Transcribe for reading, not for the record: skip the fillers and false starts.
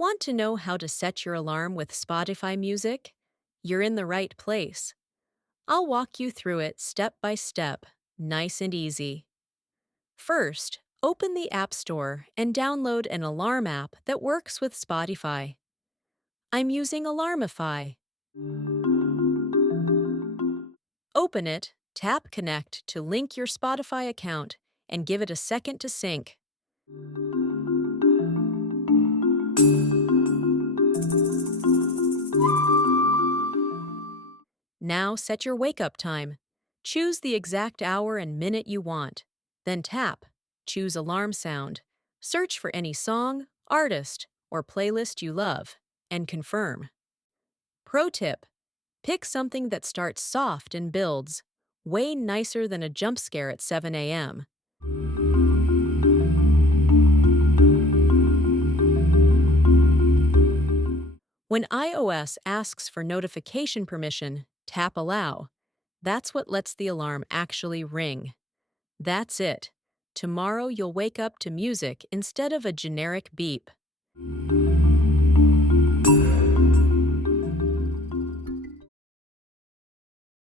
Want to know how to set your alarm with Spotify music? You're in the right place. I'll walk you through it step by step, nice and easy. First, open the App Store and download an alarm app that works with Spotify. I'm using Alarmify. Open it, tap Connect to link your Spotify account, and give it a second to sync. Now set your wake-up time. Choose the exact hour and minute you want. Then tap, choose alarm sound, search for any song, artist, or playlist you love, and confirm. Pro tip: pick something that starts soft and builds, way nicer than a jump scare at 7 a.m. When iOS asks for notification permission, tap Allow. That's what lets the alarm actually ring. That's it. Tomorrow you'll wake up to music instead of a generic beep.